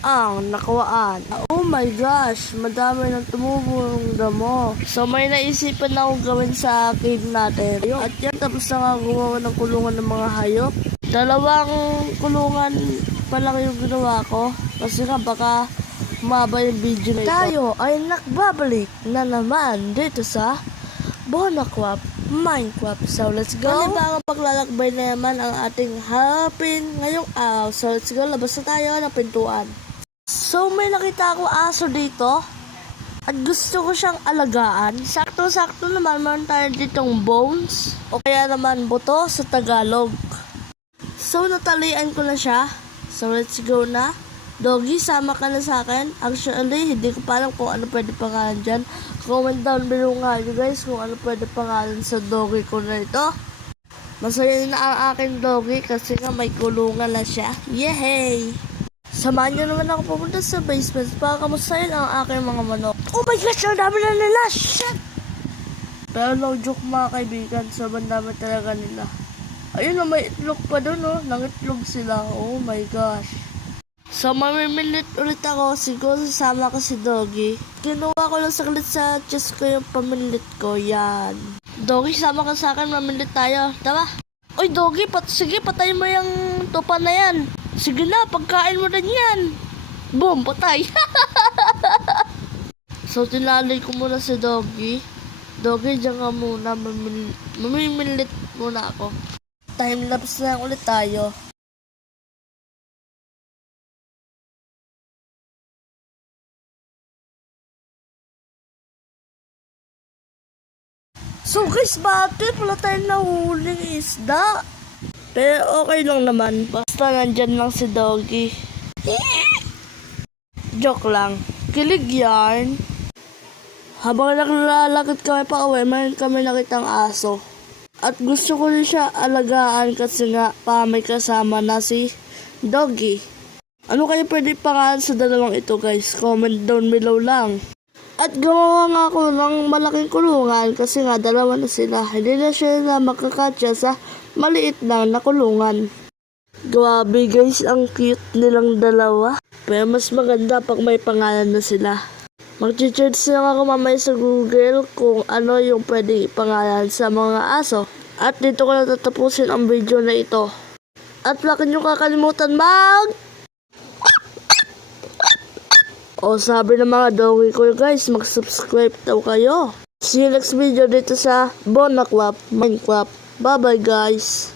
ang nakawaan. Oh my gosh, madami nang tumubong damo. So may naisipan na akong gawin sa cave natin. At yan, tapos na nga gumawa ng kulungan ng mga hayop. 2 kulungan pa lang yung ginawa ko. Kasi nga baka humaba yung video na ito. Tayo ay nakbabalik na naman dito sa Bonacrap Minecraft. So let's go. Panibagong paglalakbay na naman ang ating harapin ngayong araw. So let's go, labas na tayo ng pintuan. So may nakita ako aso dito at gusto ko siyang alagaan. Sakto-sakto naman meron tayo ditong bones o kaya naman buto sa Tagalog. So natalian ko na siya. So let's go na. Doggy, sama ka na sa akin. Actually, hindi ko pa alam kung ano pwede pangalan dyan. Comment down below nga nyo guys kung ano pwede pangalan sa doggy ko na ito. Masaya na ang aking doggy kasi nga may kulungan na siya. Yay! Samahan nyo naman ako pumunta sa basement para kamustahin ang aking mga manok. Oh my gosh! Ang dami na nila! Shit! Pero no joke mga kaibigan. Sobrang dami talaga nila. Ayun, may itlog pa dun, oh. Nangitlog sila. Oh my gosh. So, mamimilit ulit ako. Siguro sasama ko si Doggy. Kinuha ko lang saglit sa chest ko yung pamilit ko. Yan. Doggy, sama ka sa akin. Mamilit tayo. Tama? Uy, Doggy, sige, patayin mo yung tupa na yan. Sige na, pagkain mo na yan. Boom, patay. So, tinalay ko muna si Doggy. Doggy, dyan ka muna. Mamimilit muna ako. Time-lapse lang ulit tayo. So guys, bakit wala tayong nahuling isda? Pero okay lang naman. Basta nandyan lang si Doggy. Joke lang. Kilig yarn. Habang naglalakad kami pa uwi, mayroon kami nakitang aso. At gusto ko rin siya alagaan kasi nga pa may kasama na si Doggy. Ano kaya pwede pangalan sa dalawang ito guys? Comment down below lang. At gumawa nga ako ng malaking kulungan kasi nga dalawa na sila. Hindi na sila makakatya sa maliit lang na kulungan. Grabe guys, ang cute nilang dalawa. Pero mas maganda pag may pangalan na sila. Mag-search lang ako mamaya sa Google kung ano yung pwedeng ipangalan sa mga aso. At dito ko na tatapusin ang video na ito. At wag niyo kakalimutan O sabi ng mga doggy ko guys, mag-subscribe daw kayo. See you next video dito sa Bonacrap Minecraft. Bye bye guys.